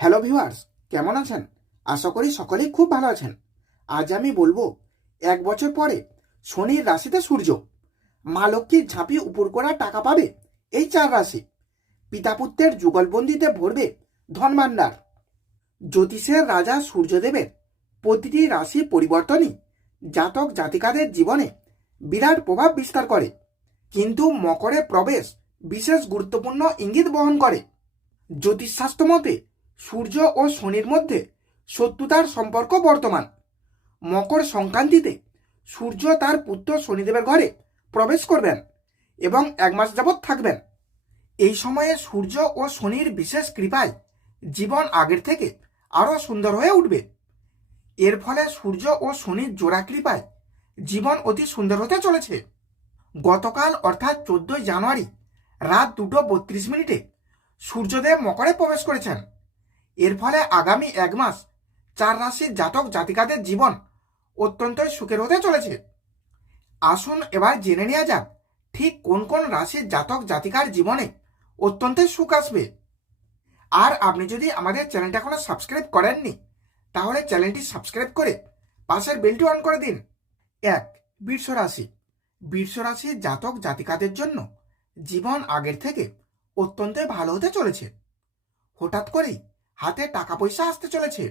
Hello viewers, কেমন আছেন? আশা করি সকলেই খুব ভালো আছেন। আজ আমি বলব, এক বছর পরে শনির রাশিতে সূর্য। মা লক্ষ্মীর ঝাঁপিয়ে উপর করা টাকা পাবে এই চার রাশি। পিতাপুত্রের যুগলবন্দিতে ভরবে ধনভাণ্ডার জ্যোতিষের রাজা সূর্যদেবের প্রতিটি রাশি পরিবর্তনই জাতক জাতিকাদের জীবনে বিরাট প্রভাব বিস্তার করে। কিন্তু মকরে প্রবেশ বিশেষ গুরুত্বপূর্ণ ইঙ্গিত বহন করে। জ্যোতিষশাস্ত্র মতে সূর্য ও শনির মধ্যে শত্রুতার সম্পর্ক বর্তমান। মকর সংক্রান্তিতে সূর্য তার পুত্র শনিদেবের ঘরে প্রবেশ করবেন এবং এক মাস যাবৎ থাকবেন। এই সময়ে সূর্য ও শনির বিশেষ কৃপায় জীবন আগের থেকে আরও সুন্দর হয়ে উঠবে। এর ফলে সূর্য ও শনির জোড়া কৃপায় জীবন অতি সুন্দর হতে চলেছে। গতকাল অর্থাৎ চোদ্দই জানুয়ারি রাত দুটো বত্রিশ মিনিটে সূর্যদেব মকরে প্রবেশ করেছেন। এর ফলে আগামী এক মাস চার রাশির জাতক জাতিকাদের জীবন অত্যন্তই সুখের হতে চলেছে। আসুন এবার জেনে নেওয়া যাক, ঠিক কোন কোন রাশির জাতক জাতিকার জীবনে অত্যন্তই সুখ আসবে। আর আপনি যদি আমাদের চ্যানেলটা এখনও সাবস্ক্রাইব করেননি, তাহলে চ্যানেলটি সাবস্ক্রাইব করে পাশের বেলটি অন করে দিন। এক, বৃষ রাশি। বৃষ রাশির জাতক জাতিকাদের জন্য জীবন আগের থেকে অত্যন্তই ভালো হতে চলেছে। হঠাৎ করেই হাতে টাকা পয়সা আসতে চলেছে।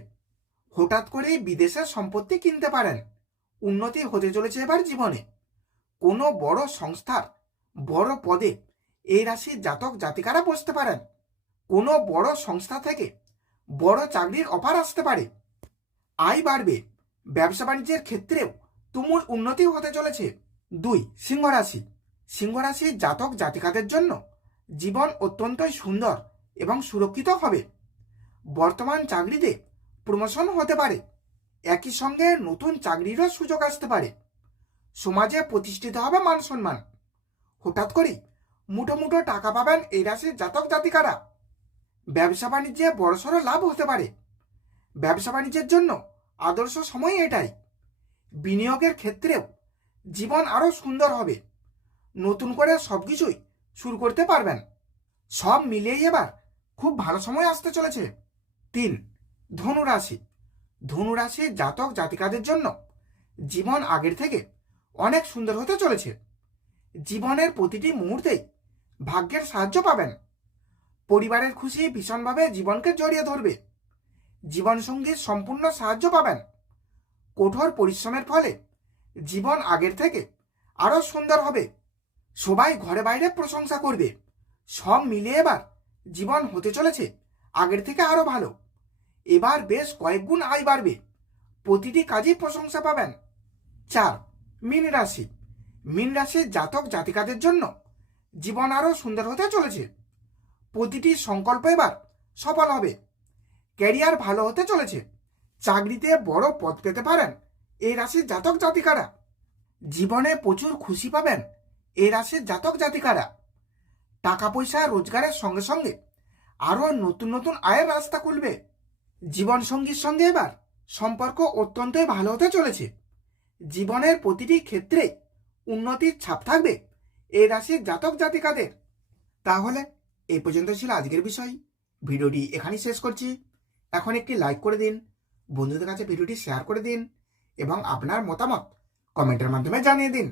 হঠাৎ করেই বিদেশের সম্পত্তি কিনতে পারেন। উন্নতি হতে চলেছে এবার জীবনে। কোনো বড় সংস্থার বড় পদে এই রাশির জাতক জাতিকারা বসতে পারেন। কোনো বড় সংস্থা থেকে বড় চাকরির অফার আসতে পারে। আয় বাড়বে। ব্যবসা বাণিজ্যের ক্ষেত্রেও তুমুল উন্নতি হতে চলেছে। দুই সিংহ রাশি জাতক জাতিকাদের জন্য জীবন অত্যন্তই সুন্দর এবং সুরক্ষিত হবে। বর্তমান চাকরিতে প্রমোশন হতে পারে। একই সঙ্গে নতুন চাকরিরও সুযোগ আসতে পারে। সমাজে প্রতিষ্ঠিত হবে মান সম্মান। হঠাৎ করেই মুঠো মুঠো টাকা পাবেন এই রাশির জাতক জাতিকারা। ব্যবসা বাণিজ্যে বড়সড় লাভ হতে পারে। ব্যবসা বাণিজ্যের জন্য আদর্শ সময় এটাই। বিনিয়োগের ক্ষেত্রেও জীবন আরও সুন্দর হবে। নতুন করে সব কিছুই শুরু করতে পারবেন। সব মিলিয়েই এবার খুব ভালো সময় আসতে চলেছে। তিন ধনু রাশি ধনু রাশির জাতক জাতিকাদের জন্য জীবন আগের থেকে অনেক সুন্দর হতে চলেছে। জীবনের প্রতিটি মুহূর্তেই ভাগ্যের সাহায্য পাবেন। পরিবারের খুশি ভীষণভাবে জীবনকে জড়িয়ে ধরবে। জীবনসঙ্গীর সম্পূর্ণ সাহায্য পাবেন। কঠোর পরিশ্রমের ফলে জীবন আগের থেকে আরও সুন্দর হবে। সবাই ঘরে বাইরে প্রশংসা করবে। সব মিলিয়ে এবার জীবন হতে চলেছে আগের থেকে আরও ভালো। এবার বেশ কয়েক গুণ আয় বাড়বে। প্রতিটি কাজেই প্রশংসা পাবেন। চার, মীন রাশি। মীন রাশির জাতক জাতিকাদের জন্য জীবন আরও সুন্দর হতে চলেছে। প্রতিটি সংকল্প এবার সফল হবে। ক্যারিয়ার ভালো হতে চলেছে। চাকরিতে বড় পদ পেতে পারেন এই রাশির জাতক জাতিকারা। জীবনে প্রচুর খুশি পাবেন এই রাশির জাতক জাতিকারা। টাকা পয়সা রোজগারের সঙ্গে সঙ্গে আরও নতুন নতুন আয়ের রাস্তা খুলবে জীবন সঙ্গীর সঙ্গে এবার সম্পর্ক অত্যন্তই ভালো হতে চলেছে। জীবনের প্রতিটি ক্ষেত্রে উন্নতির ছাপ থাকবে এই রাশির জাতক জাতিকাদের। তাহলে এই পর্যন্ত ছিল আজকের বিষয়। ভিডিওটি এখানেই শেষ করছি। এখন একটি লাইক করে দিন, বন্ধুদের কাছে ভিডিওটি শেয়ার করে দিন এবং আপনার মতামত কমেন্টের মাধ্যমে জানিয়ে দিন।